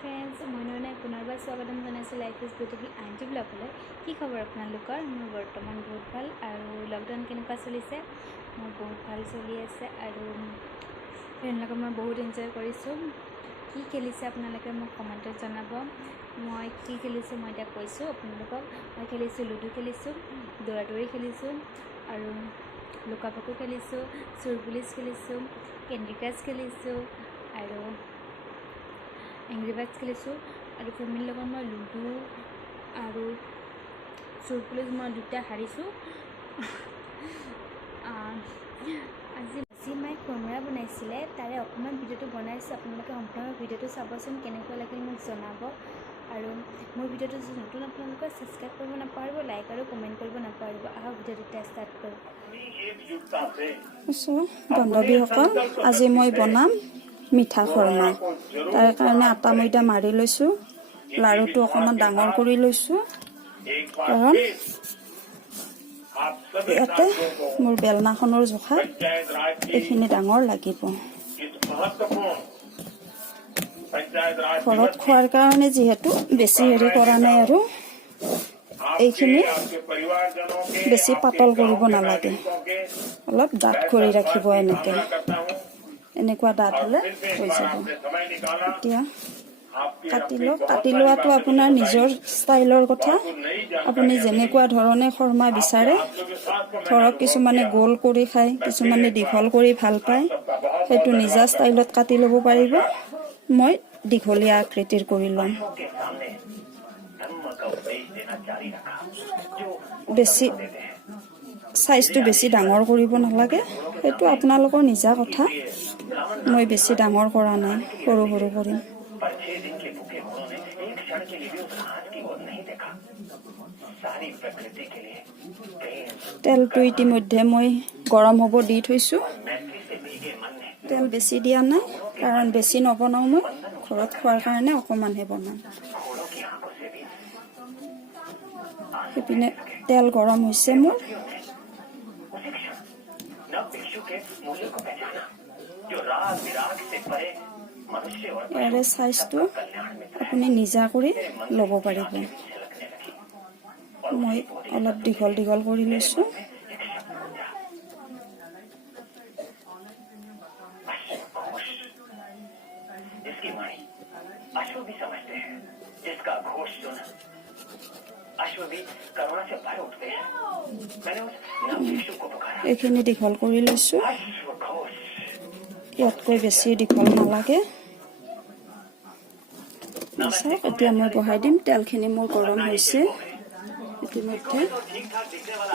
Friends मैं पुनर्बार स्वागतम जानाइছোঁ life is beautiful aunty ब्लगলৈ। কি খবৰ আপোনালোকৰ? মোৰ বৰ্তমান বহুত ভাল আৰু লকডাউন কেনেকুৱা চলিছে? মোৰ বহুত ভাল চলি আছে আৰু ফ্ৰেণ্ড লগত মই বহুত এনজয় কৰিছোঁ। কি খেলিছে আপোনালোকে মোক কমেণ্টত জনাব। মই কি খেলিছোঁ মই এতিয়া কৈছোঁ আপোনালোকক। মই খেলিছোঁ লুডু, খেলিছোঁ দৌৰা দৌৰি, খেলিছোঁ আৰু লুকা ভাকু খেলিছোঁ, চোৰ পুলিচ খেলিছোঁ, কেণ্ডি ক্ৰাছ খেলিছোঁ আৰু এংগ্ৰি বাৰ্ডছ খেলিছোঁ আৰু ফেমিলিৰ লগত মই লুডু আৰু চোৰ পুলিচ মই দুটা হাৰিছোঁ। আজি মায়ে কোমোৰা বনাইছিলে, তাৰে অকণমান ভিডিঅ'টো বনাইছোঁ। আপোনালোকে সম্পূৰ্ণ ভিডিঅ'টো চাবচোন, কেনেকুৱা লাগিল মোক জনাব। আৰু মোৰ ভিডিঅ'টো যদি নতুন আপোনালোকে ছাবস্ক্ৰাইব কৰিব নাপাহৰিব, লাইক আৰু কমেণ্ট কৰিব নাপাহৰিব। আহক ভিডিঅ'টো ষ্টাৰ্ট কৰোঁ। বান্ধৱীসকল, আজি মই বনাম মিঠা খৰমা। তাৰ কাৰণে আটা ময়দা মাৰি লৈছোঁ। লাৰুটো অকণমান ডাঙৰ কৰি লৈছোঁ, কাৰণ ইয়াতে মোৰ বেলনাখনৰ জোখা এইখিনি ডাঙৰ লাগিব। ঘৰত খোৱাৰ কাৰণে যিহেতু বেছি হেৰি কৰা নাই আৰু এইখিনি বেছি পাতল কৰিব নালাগে, অলপ ডাঠ কৰি ৰাখিব। এনেকুৱা ডাঠ হ'লে হৈ যাব। এতিয়া কাটি লোৱাটো আপোনাৰ নিজৰ ষ্টাইলৰ কথা। আপুনি যেনেকুৱা ধৰণে খৰমা বিচাৰে, ধৰক কিছুমানে গোল কৰি খায়, কিছুমানে দীঘল কৰি ভাল পায়, সেইটো নিজা ষ্টাইলত কাটি ল'ব পাৰিব। মই দীঘলীয়া আকৃতিৰ কৰি ল'ম। বেছি চাইজটো বেছি ডাঙৰ কৰিব নালাগে, সেইটো আপোনালোকৰ নিজা কথা। মই বেছি ডাঙৰ কৰা নাই, সৰু সৰু কৰিম। তেলটো ইতিমধ্যে মই গৰম হ'ব দি থৈছোঁ। তেল বেছি দিয়া নাই, কাৰণ বেছি নবনাওঁ। মই ঘৰত খোৱাৰ কাৰণে অকণমানহে বনাম। সেইপিনে তেল গৰম হৈছে মোৰ। ইয়াৰে চাইজটো আপুনি নিজা কৰি ল'ব পাৰিব। মই অলপ দীঘল দীঘল কৰি লৈছোঁ। এইখিনি দীঘল কৰি লৈছোঁ, ইয়াতকৈ বেছি দীঘল নালাগে। এতিয়া মই বহাই দিম। তেলখিনি মোৰ গৰম হৈছে ইতিমধ্যে।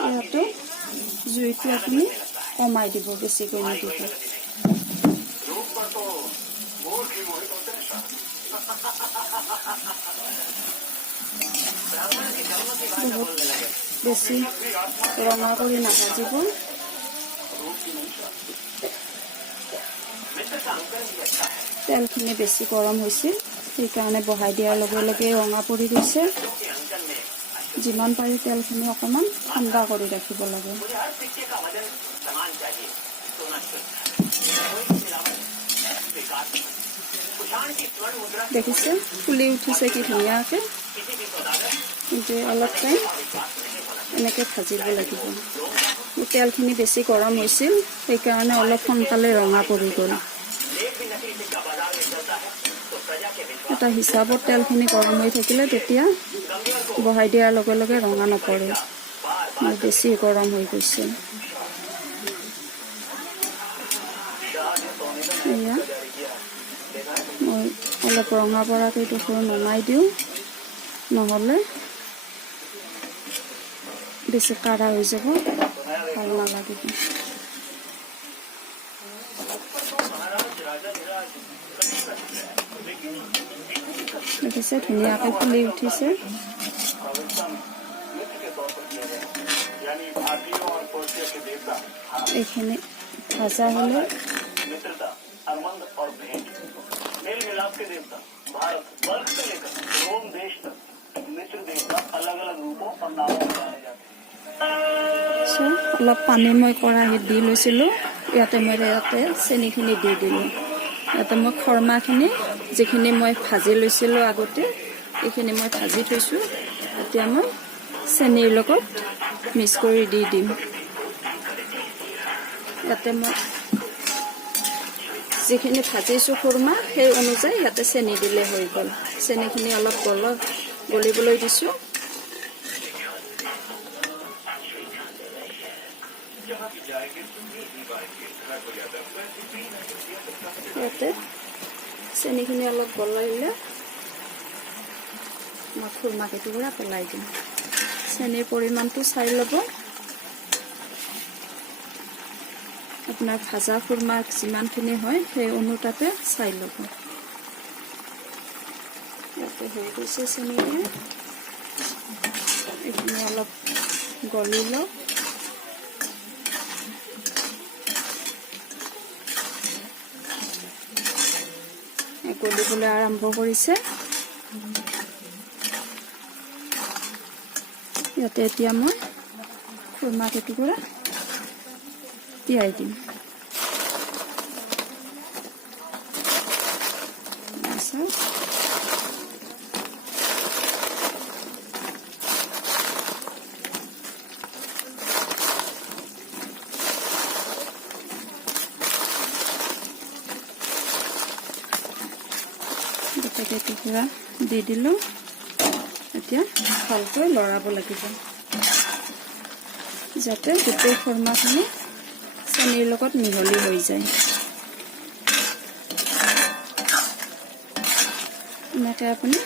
ইয়াতো জুইটো আপুনি কমাই দিব, বেছিকৈ নিদিব। বহুত বেছি ৰঙা কৰি নাভাজিব। তেলখিনি বেছি গৰম হৈছিল, সেইকাৰণে বহাই দিয়াৰ লগে লগে ৰঙা পৰি গৈছে। যিমান পাৰি তেলখিনি অকণমান ঠাণ্ডা কৰি ৰাখিব লাগে। দেখিছে ফুলি উঠিছে কি ধুনীয়াকৈ, কিন্তু অলপ টাইম এনেকৈ ভাজিব লাগিব। তেলখিনি বেছি গৰম হৈছিল, সেইকাৰণে অলপ সোনকালে ৰঙা পৰি গ'ল। এটা হিচাপত তেলখিনি গৰম হৈ থাকিলে তেতিয়া বহাই দিয়াৰ লগে লগে ৰঙা নপৰে। বেছি গৰম হৈ গৈছে। এয়া মই অলপ ৰঙা পৰাকৈ টুকুৰ নমাই দিওঁ, নহ'লে বেছি কাঢ়া হৈ যাব, ভাল নালাগিব। দেখিছে ধুনীয়াকৈ ফুলি উঠিছে। এইখিনি ভাজা হ'লে অলপ পানী মই কেৰাহীত দি লৈছিলোঁ। ইয়াতে চেনিখিনি দি দিলোঁ। ইয়াতে মই খৰ্মাখিনি যিখিনি মই ভাজি লৈছিলোঁ আগতে এইখিনি মই ভাজি থৈছোঁ এতিয়া মই চেনিৰ লগত মিক্স কৰি দি দিম ইয়াতে মই যিখিনি ভাজিছোঁ খুৰমা সেই অনুযায়ী ইয়াতে চেনি দিলে হৈ গ'ল চেনিখিনি অলপ গলিবলৈ দিছোঁ ইয়াতে চেনিখিনি অলপ গলাইলে মই খুৰমা কেইটুকুৰা পেলাই দিম চেনিৰ পৰিমাণটো চাই ল'ব আপোনাৰ ভাজা খুৰমা যিমানখিনি হয় সেই অনুপাতে চাই ল'ব ইয়াতে হৈ গৈছে চেনিখিনি এইখিনি অলপ গলি লওক গলিবলৈ আৰম্ভ কৰিছে ইয়াতে এতিয়া মই খুৰমা কেইটুকুৰা তিয়াই দিম গোটেই টুকুৰা দি দিলোঁ এতিয়া ভালকৈ লৰাব লাগিব যাতে গোটেই খুৰমাখিনি চেনিৰ লগত মিহলি হৈ যায় এনেকৈ আপুনি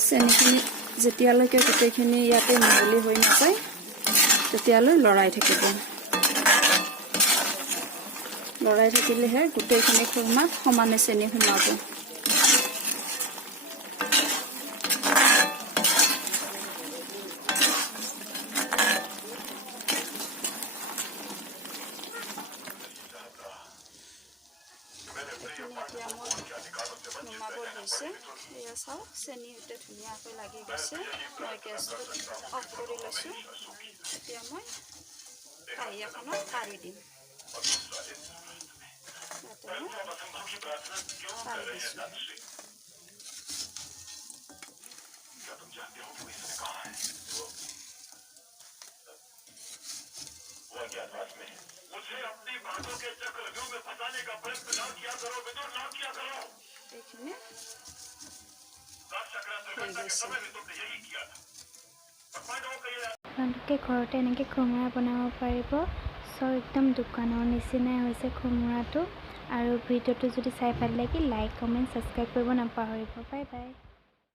চেনিখিনি যেতিয়ালৈকে গোটেইখিনি ইয়াতে মিহলি হৈ নাযায় তেতিয়ালৈ লৰাই থাকিব লৰাই থাকিলেহে গোটেইখিনি খুৰমাত সমানে চেনি সোমাব এয়া চাওক চেনি সৈতে ধুনীয়াকৈ লাগি গৈছে মই গেছটো অফ কৰি লৈছোঁ এতিয়া মই কাঁহী এখনত কাঢ়ি দিম ইয়াতে মই কাঢ়ি দিছোঁ এইখিনি আপোনালোকে ঘৰতে এনেকৈ খুৰমুৰা বনাব পাৰিব চ' একদম দোকানৰ নিচিনাই হৈছে খুৰমুৰাটো আৰু ভিডিঅ'টো যদি চাই ভাল লাগে লাইক কমেণ্ট ছাবস্ক্ৰাইব কৰিব নাপাহৰিব বাই বাই